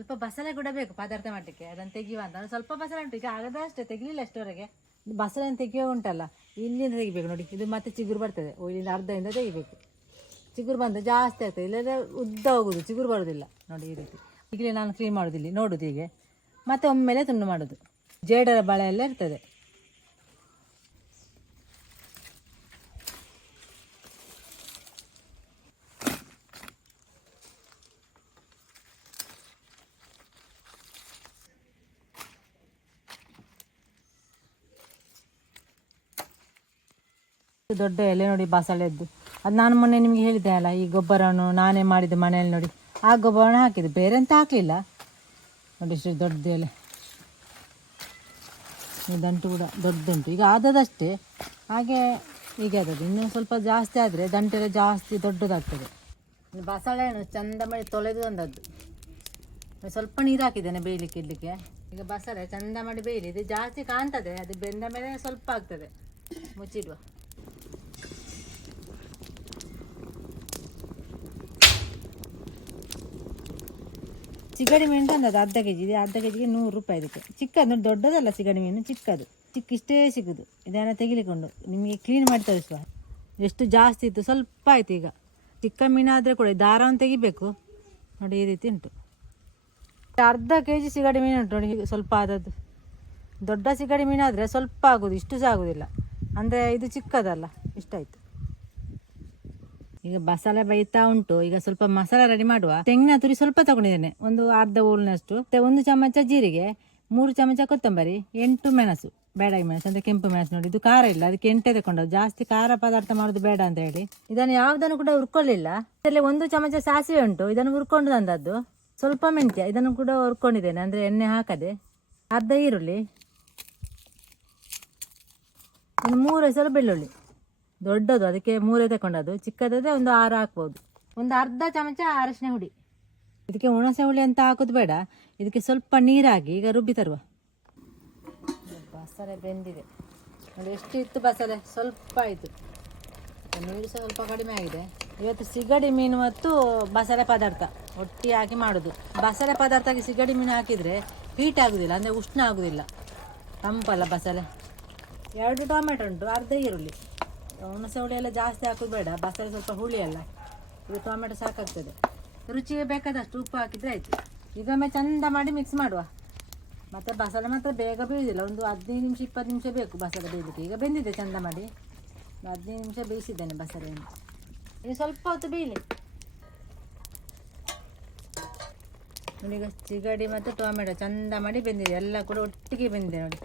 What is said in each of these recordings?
ಸ್ವಲ್ಪ ಬಸಳೆ ಕೂಡ ಬೇಕು ಪದಾರ್ಥ ಮಾಡಲಿಕ್ಕೆ, ಅದನ್ನು ತೆಗೆಯುವ ಅಂತ ಸ್ವಲ್ಪ ಬಸಳೆ ಉಂಟು, ಈಗ ಆಗದಷ್ಟೇ ತೆಗಿಲಿಲ್ಲ ಅಷ್ಟವರೆಗೆ. ಬಸಳೆಯನ್ನು ತೆಗೆಯೋ ಉಂಟಲ್ಲ, ಇಲ್ಲಿಂದ ತೆಗಿಬೇಕು ನೋಡಿ, ಇದು ಮತ್ತೆ ಚಿಗುರು ಬರ್ತದೆ, ಇಲ್ಲಿಂದ ಅರ್ಧದಿಂದ ತೆಗಿಬೇಕು. ಚಿಗುರು ಬಂದು ಜಾಸ್ತಿ ಆಗ್ತದೆ, ಇಲ್ಲದ್ರೆ ಉದ್ದ ಹೋಗುದು, ಚಿಗುರು ಬರೋದಿಲ್ಲ ನೋಡಿ ಈ ರೀತಿ. ಈಗಲೇ ನಾನು ಕ್ಲೀನ್ ಮಾಡೋದಿಲ್ಲ ನೋಡುದು, ಹೀಗೆ ಮತ್ತೆ ಒಮ್ಮೆಲೆ ತುಂಡು ಮಾಡೋದು. ಜೇಡರ ಬಳೆ ಎಲ್ಲ ಇರ್ತದೆ. ದೊಡ್ಡ ಎಲೆ ನೋಡಿ ಬಸಳೆದ್ದು, ಅದು ನಾನು ಮೊನ್ನೆ ನಿಮಗೆ ಹೇಳಿದ್ದೆ ಅಲ್ಲ, ಈ ಗೊಬ್ಬರವನ್ನು ನಾನೇ ಮಾಡಿದ್ದೆ ಮನೆಯಲ್ಲಿ ನೋಡಿ, ಆ ಗೊಬ್ಬರವನ್ನು ಹಾಕಿದ್ದು, ಬೇರೆ ಅಂತ ಹಾಕಲಿಲ್ಲ ನೋಡಿ. ಇಷ್ಟು ದೊಡ್ಡ ಎಲೆ, ದಂಟು ಕೂಡ ದೊಡ್ಡುಂಟು, ಈಗ ಆದದಷ್ಟೇ ಹಾಗೆ ಹೀಗೆ ಆದದ್ದು. ಇನ್ನೂ ಸ್ವಲ್ಪ ಜಾಸ್ತಿ ಆದರೆ ದಂಟೆಲ್ಲ ಜಾಸ್ತಿ ದೊಡ್ಡದಾಗ್ತದೆ. ಬಸಳೆಯನ್ನು ಚಂದ ಮಾಡಿ ತೊಳೆದು ತಂದದ್ದು, ಸ್ವಲ್ಪ ನೀರು ಹಾಕಿದ್ದೇನೆ ಬೇಯಲಿಕ್ಕೆ ಇಡಲಿಕ್ಕೆ. ಈಗ ಬಸಳೆ ಚಂದ ಮಾಡಿ ಬೇಯಲಿ, ಇದು ಜಾಸ್ತಿ ಕಾಣ್ತದೆ, ಅದು ಬೆಂದ ಮೇಲೆ ಸ್ವಲ್ಪ ಆಗ್ತದೆ. ಮುಚ್ಚಿಡುವ. ಸಿಗಡಿ ಮೀನು ತಂದದ್ದು ಅರ್ಧ ಕೆ ಜಿ ಇದೆ, ಅರ್ಧ ಕೆ ಜಿಗೆ 100 ರೂಪಾಯಿ ಇದಕ್ಕೆ. ಚಿಕ್ಕದು ದೊಡ್ಡದಲ್ಲ ಸಿಗಡಿ ಮೀನು, ಚಿಕ್ಕದು ಇಷ್ಟೇ ಸಿಗೋದು. ಇದನ್ನು ತೆಗಿಲಿಕೊಂಡು ನಿಮಗೆ ಕ್ಲೀನ್ ಮಾಡಿ ತೋರಿಸುವ. ಎಷ್ಟು ಜಾಸ್ತಿ ಇತ್ತು, ಸ್ವಲ್ಪ ಆಯಿತು. ಈಗ ಚಿಕ್ಕ ಮೀನಾದರೆ ಕೂಡ ದಾರವನ್ನು ತೆಗಿಬೇಕು ನೋಡಿ, ಈ ರೀತಿ ಉಂಟು. ಅರ್ಧ ಕೆ ಜಿ ಸಿಗಡಿ ಮೀನು ಉಂಟು ನೋಡಿ, ಸ್ವಲ್ಪ ಆದದ್ದು. ದೊಡ್ಡ ಸಿಗಡಿ ಮೀನಾದರೆ ಸ್ವಲ್ಪ ಆಗೋದು, ಇಷ್ಟು ಸಹ ಆಗೋದಿಲ್ಲ, ಅಂದರೆ ಇದು ಚಿಕ್ಕದಲ್ಲ, ಇಷ್ಟಾಯಿತು. ಈಗ ಬಸಳೆ ಬೇಯ್ತಾ ಉಂಟು. ಈಗ ಸ್ವಲ್ಪ ಮಸಾಲ ರೆಡಿ ಮಾಡುವ. ತೆಂಗಿನ ತುರಿ ಸ್ವಲ್ಪ ತಗೊಂಡಿದ್ದೇನೆ, ಒಂದು ಅರ್ಧ ಊರಿನಷ್ಟು. 1 ಚಮಚ ಜೀರಿಗೆ, 3 ಚಮಚ ಕೊತ್ತಂಬರಿ, 8 ಮೆಣಸು, ಬೇಡಾಗಿ ಮೆಣಸು ಅಂದರೆ ಕೆಂಪು ಮೆಣಸು ನೋಡಿ. ಇದು ಖಾರ ಇಲ್ಲ, ಅದಕ್ಕೆ 8 ತಗೊಂಡದ್ದು. ಜಾಸ್ತಿ ಖಾರ ಪದಾರ್ಥ ಮಾಡೋದು ಬೇಡ ಅಂತ ಹೇಳಿ ಇದನ್ನು ಯಾವುದನ್ನು ಕೂಡ ಹುರ್ಕೊಳ್ಳಿಲ್ಲ. ಇದರಲ್ಲಿ 1 ಚಮಚ ಸಾಸಿವೆ ಉಂಟು, ಇದನ್ನು ಹುರ್ಕೊಂಡು ತಂದದ್ದು. ಸ್ವಲ್ಪ ಮೆಂತ್ಯ, ಇದನ್ನು ಕೂಡ ಹುರ್ಕೊಂಡಿದ್ದೇನೆ, ಅಂದರೆ ಎಣ್ಣೆ ಹಾಕದೆ. ಅರ್ಧ ಈರುಳ್ಳಿ, ಒಂದು 3 ಹೆಸರು ಬೆಳ್ಳುಳ್ಳಿ, ದೊಡ್ಡದು ಅದಕ್ಕೆ 3 ತಗೊಂಡದ್ದು. ಚಿಕ್ಕದಾದರೆ ಒಂದು 6 ಹಾಕ್ಬೋದು. ಒಂದು ಅರ್ಧ ಚಮಚ ಅರಶಿನ ಹುಡಿ. ಇದಕ್ಕೆ ಹುಣಸೆ ಹುಳಿ ಅಂತ ಹಾಕೋದು ಬೇಡ, ಇದಕ್ಕೆ ಸ್ವಲ್ಪ ನೀರಾಗಿ ಈಗ ರುಬ್ಬಿ ತರುವ. ಬಸಳೆ ಬೆಂದಿದೆ ನೋಡಿ, ಎಷ್ಟು ಇತ್ತು ಬಸಳೆ, ಸ್ವಲ್ಪ ಆಯಿತು. ನೀರು ಸಹ ಸ್ವಲ್ಪ ಕಡಿಮೆ ಆಗಿದೆ. ಇವತ್ತು ಸಿಗಡಿ ಮೀನು ಮತ್ತು ಬಸಳೆ ಪದಾರ್ಥ ಒಟ್ಟಿಗೆ ಹಾಕಿ ಮಾಡೋದು. ಬಸಳೆ ಪದಾರ್ಥಕ್ಕೆ ಸಿಗಡಿ ಮೀನು ಹಾಕಿದರೆ ಹೀಟ್ ಆಗೋದಿಲ್ಲ, ಅಂದರೆ ಉಷ್ಣ ಆಗೋದಿಲ್ಲ, ತಂಪಲ್ಲ ಬಸಳೆ. 2 ಟೊಮೆಟೊ ಉಂಟು, ಅರ್ಧ ಈರುಳ್ಳಿ. ಹುಣಸೆ ಹುಳಿ ಎಲ್ಲ ಜಾಸ್ತಿ ಹಾಕೋದು ಬೇಡ, ಬಸಳೆ ಸ್ವಲ್ಪ ಹುಳಿ ಅಲ್ಲ, ಇದು ಟೊಮೆಟೊ ಸಾಕಾಗ್ತದೆ. ರುಚಿಗೆ ಬೇಕಾದಷ್ಟು ಉಪ್ಪು ಹಾಕಿದರೆ ಆಯಿತು. ಈಗೊಮ್ಮೆ ಚಂದ ಮಾಡಿ ಮಿಕ್ಸ್ ಮಾಡುವ. ಮತ್ತು ಬಸಳೆ ಮಾತ್ರ ಬೇಗ ಬೇಯೋದಿಲ್ಲ, ಒಂದು 15 ನಿಮಿಷ 20 ನಿಮಿಷ ಬೇಕು ಬಸಳೆ ಬೇಯಲಿಕ್ಕೆ. ಈಗ ಬೆಂದಿದೆ ಚಂದ ಮಾಡಿ, 15 ನಿಮಿಷ ಬೇಯಿಸಿದ್ದೇನೆ ಬಸಳೆಯನ್ನು. ಈಗ ಸ್ವಲ್ಪ ಹೊತ್ತು ಬೇಯಲಿ. ಈಗ ಸಿಗಡಿ ಮತ್ತು ಟೊಮೆಟೊ ಚಂದ ಮಾಡಿ ಬೆಂದಿದೆ, ಎಲ್ಲ ಕೂಡ ಒಟ್ಟಿಗೆ ಬೆಂದಿದೆ ನೋಡಿ.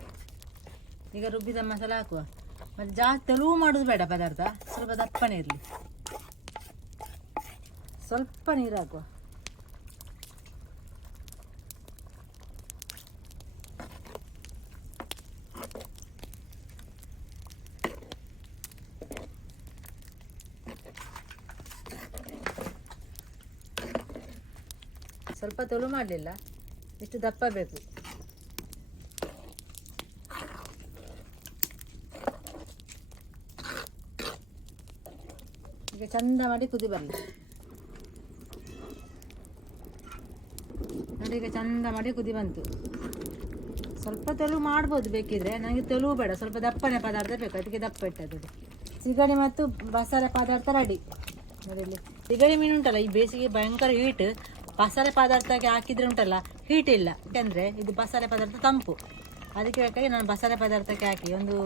ಈಗ ರುಬ್ಬಿದ ಮಸಾಲ ಹಾಕುವ. ಮತ್ತು ಜಾಸ್ತಿ ತೆಳುವು ಮಾಡೋದು ಬೇಡ ಪದಾರ್ಥ, ಸ್ವಲ್ಪ ದಪ್ಪನೇ ಇರಲಿ. ಸ್ವಲ್ಪ ನೀರು ಹಾಕುವ. ಸ್ವಲ್ಪ ತೆಳು ಮಾಡಲಿಲ್ಲ, ಇಷ್ಟು ದಪ್ಪ ಬೇಕು. ಈಗ ಚಂದ ಮಾಡಿ ಕುದಿ ಬರಲಿ ನೋಡಿ. ಈಗ ಚಂದ ಮಾಡಿ ಕುದಿ ಬಂತು. ಸ್ವಲ್ಪ ತೆಳು ಮಾಡ್ಬೋದು ಬೇಕಿದ್ರೆ, ನನಗೆ ತೆಳು ಬೇಡ, ಸ್ವಲ್ಪ ದಪ್ಪನೆ ಪದಾರ್ಥ ಬೇಕು, ಅದಕ್ಕೆ ದಪ್ಪ ಇಟ್ಟದ್ದು. ಸಿಗಡಿ ಮತ್ತು ಬಸಳೆ ಪದಾರ್ಥ ರೆಡಿ ನೋಡಿ. ಇಲ್ಲಿ ಸಿಗಡಿ ಮೀನು ಉಂಟಲ್ಲ, ಈ ಬೇಸಿಗೆ ಭಯಂಕರ ಹೀಟ್. ಬಸಳೆ ಪದಾರ್ಥಕ್ಕೆ ಹಾಕಿದರೆ ಉಂಟಲ್ಲ ಹೀಟ್ ಇಲ್ಲ, ಯಾಕೆಂದರೆ ಇದು ಬಸಳೆ ಪದಾರ್ಥ ತಂಪು, ಅದಕ್ಕೆ ಬೇಕಾಗಿ ನಾನು ಬಸಳೆ ಪದಾರ್ಥಕ್ಕೆ ಹಾಕಿ ಒಂದು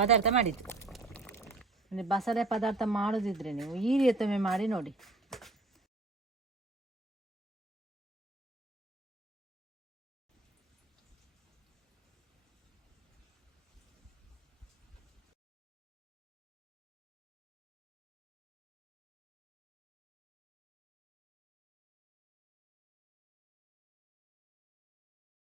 ಪದಾರ್ಥ ಮಾಡಿದ್ದು. ಬಸಳೆ ಪದಾರ್ಥ ಮಾಡೋದಿದ್ರೆ ನೀವು ಈ ರೀತಿ ಮಾಡಿ ನೋಡಿ.